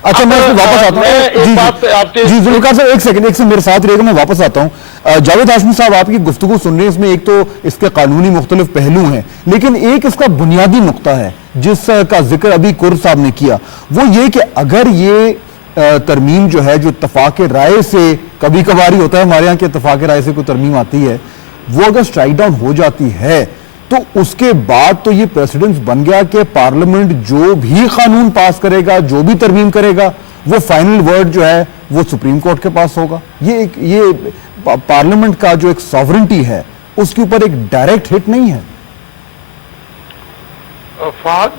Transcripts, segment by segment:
अच्छा मैं इसमें वापस आता हूँ। जी जुल्फिकार साहब एक सेकंड मेरे साथ रहेगा, मैं वापस आता हूँ। जावेद हाशमी साहब आपकी गुफ्तगू सुन रहे हैं, इसमें एक तो इसके कानूनी मुख्तलिफ पहलू हैं, लेकिन एक इसका बुनियादी नुक्ता है जिसका जिक्र अभी कुर साहब ने किया, वो ये कि अगर ये तरमीम जो है जो इत्तफाक राय से कभी कभार ही होता है, हमारे यहाँ के इत्तफाक राय से कोई तरमीम आती है, वो अगर स्ट्राइक डाउन हो जाती है तो उसके बाद तो ये प्रेसिडेंस बन गया कि पार्लियामेंट जो भी कानून पास करेगा, जो भी तरमीम करेगा, वो फाइनल वर्ड जो है वो सुप्रीम कोर्ट के पास होगा। ये पार्लियामेंट का जो एक सॉवरेंटी है उसके ऊपर एक डायरेक्ट हिट नहीं है। फाद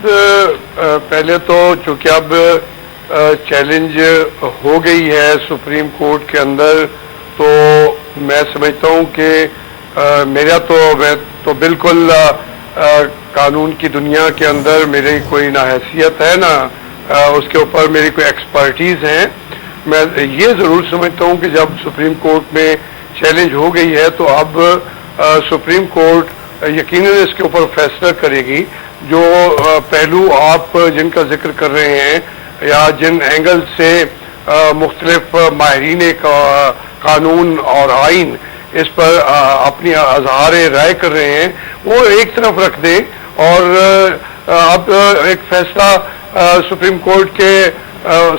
पहले तो चूंकि अब चैलेंज हो गई है सुप्रीम कोर्ट के अंदर, तो मैं समझता हूं कि मैं तो बिल्कुल कानून की दुनिया के अंदर मेरी कोई ना हैसियत है ना उसके ऊपर मेरी कोई एक्सपर्टीज है। मैं ये ज़रूर समझता हूँ कि जब सुप्रीम कोर्ट में चैलेंज हो गई है तो अब सुप्रीम कोर्ट यकीनन इसके ऊपर फैसला करेगी। जो पहलू आप जिनका जिक्र कर रहे हैं या जिन एंगल से मुख्तलिफ माहिरीन कानून और आइन इस पर अपनी अजहार राय कर रहे हैं, वो एक तरफ रख दें और अब एक फैसला सुप्रीम कोर्ट के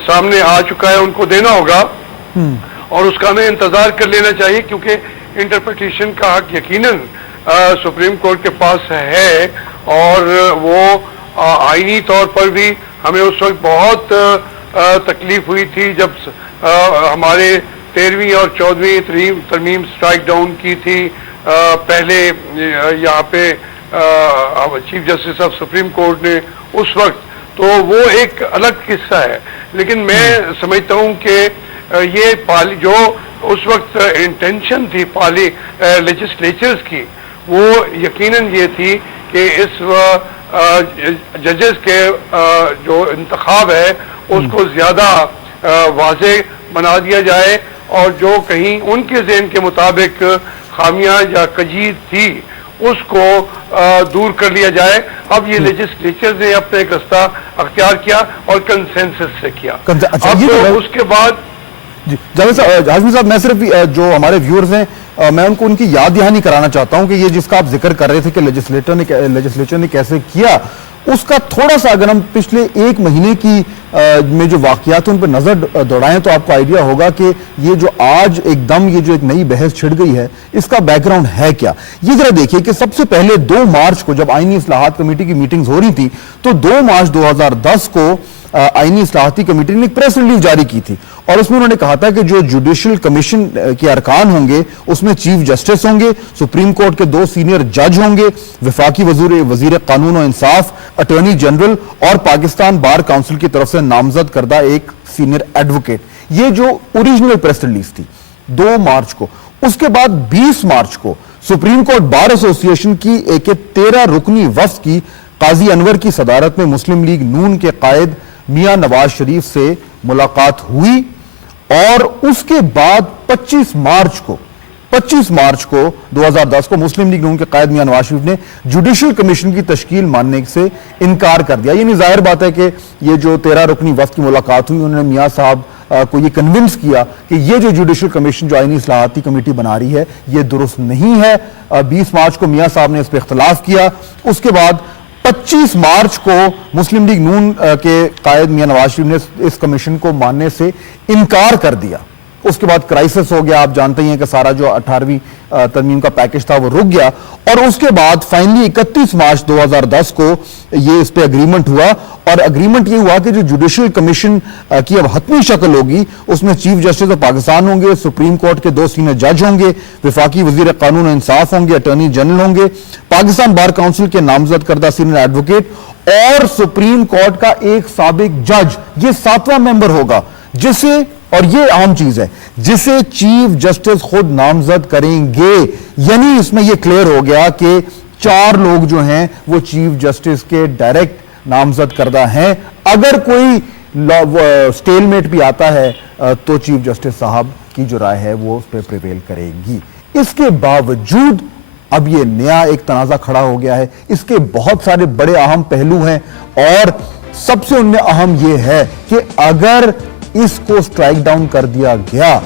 सामने आ चुका है, उनको देना होगा और उसका हमें इंतजार कर लेना चाहिए, क्योंकि इंटरप्रिटेशन का हक यकीनन सुप्रीम कोर्ट के पास है और वो आईनी तौर पर भी हमें उस वक्त बहुत तकलीफ हुई थी जब हमारे 13वीं और 14वीं तरमीम स्ट्राइक डाउन की थी पहले यहाँ पे chief justice of supreme court ने उस वक्त, तो वो एक अलग किस्सा है। लेकिन मैं समझता हूँ कि ये जो उस वक्त इंटेंशन थी लेजिस्लेचर्स की, वो यकीनन ये थी कि इस जजेस के जो इंतखाब है उसको ज्यादा वाज़े बना दिया जाए और जो कहीं उनके ज़हन के मुताबिक खामियां या कजीद थी उसको दूर कर लिया जाए। अब ये लेजिस्लेचर ने अपना एक रास्ता अख्तियार किया और कंसेंसस से किया। अब तो उसके बाद जावेद साहब मैं सिर्फ जो हमारे व्यूअर्स हैं मैं उनको उनकी याद दहानी कराना चाहता हूं कि ये जिसका आप जिक्र कर रहे थे कि लेजिस्लेचर ने कैसे किया, उसका थोड़ा सा अगर हम पिछले एक महीने की में जो वाकयात उन पर नजर दौड़ाएं तो आपको आइडिया होगा कि ये जो आज एकदम ये जो एक नई बहस छिड़ गई है इसका बैकग्राउंड है क्या। ये जरा देखिए कि सबसे पहले 2 मार्च को जब आईनी इस्लाहात कमेटी की मीटिंग्स हो रही थी तो 2 मार्च 2010 को आईनी इस्लाहाती कमेटी ने एक प्रेस रिलीज जारी की थी और उसमें उन्होंने कहा था कि जो जुडिशियल कमीशन के अरकान होंगे उसमें चीफ जस्टिस होंगे, सुप्रीम कोर्ट के 2 सीनियर जज होंगे, वफाकी वजीर कानून और इंसाफ, अटॉर्नी जनरल और पाकिस्तान बार काउंसिल की तरफ से नामजद करदा एक सीनियर एडवोकेट। ये जो ओरिजिनल प्रेस रिलीज थी 2 मार्च को। उसके बाद 20 मार्च को सुप्रीम कोर्ट बार एसोसिएशन की एक 13 रुकनी वफ्द की काजी अनवर की सदारत में मुस्लिम लीग नून के कायद मियां नवाज शरीफ से मुलाकात हुई और उसके बाद 25 मार्च को 2010 को मुस्लिम लीग नून के कायद मियां नवाज शरीफ ने जुडिशियल कमीशन की तश्कील मानने से इनकार कर दिया। यानी जाहिर बात है कि ये जो 13 रुकनी वफ्द की मुलाकात हुई, उन्होंने मियां साहब को ये कन्विंस किया कि ये जो जुडिशियल कमीशन जो आईनी इस्लाहाती कमेटी बना रही है ये दुरुस्त नहीं है। 20 मार्च को मियां साहब ने इस पर इख्तलाफ किया। उसके बाद 25 मार्च को मुस्लिम लीग नून के कायद मियां नवाज शरीफ ने इस कमीशन को मानने से इनकार कर दिया। उसके बाद क्राइसिस हो गया, आप जानते ही हैं कि सारा जो 18वीं तरमीम का पैकेज था वो रुक गया और उसके बाद फाइनली 31 मार्च 2010 को ये इस पे एग्रीमेंट हुआ और एग्रीमेंट ये हुआ कि जो जुडिशियल कमीशन की अब हतमी शक्ल होगी उसमें चीफ जस्टिस ऑफ पाकिस्तान होंगे, सुप्रीम कोर्ट के 2 सीनियर जज होंगे, वफाकी वजीर कानून और इंसाफ होंगे, अटॉर्नी जनरल होंगे, पाकिस्तान बार काउंसिल के नामजद करदा सीनियर एडवोकेट और सुप्रीम कोर्ट का एक साबिक जज। ये 7वां मेंबर होगा जिसे, और ये आम चीज है, जिसे चीफ जस्टिस खुद नामजद करेंगे। यानी इसमें यह क्लियर हो गया कि 4 लोग जो हैं वो चीफ जस्टिस के डायरेक्ट नामजद करदा हैं। अगर कोई स्टेलमेट भी आता है तो चीफ जस्टिस साहब की जो राय है वो उस पर प्रिवेल करेगी। इसके बावजूद अब ये नया एक तनाजा खड़ा हो गया है, इसके बहुत सारे बड़े अहम पहलू हैं और सबसे उनमें अहम यह है कि अगर इसको स्ट्राइक डाउन कर दिया गया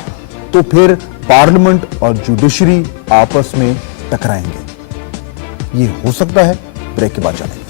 तो फिर पार्लियामेंट और जुडिशरी आपस में टकराएंगे। ये हो सकता है, ब्रेक के बाद जानेंगे।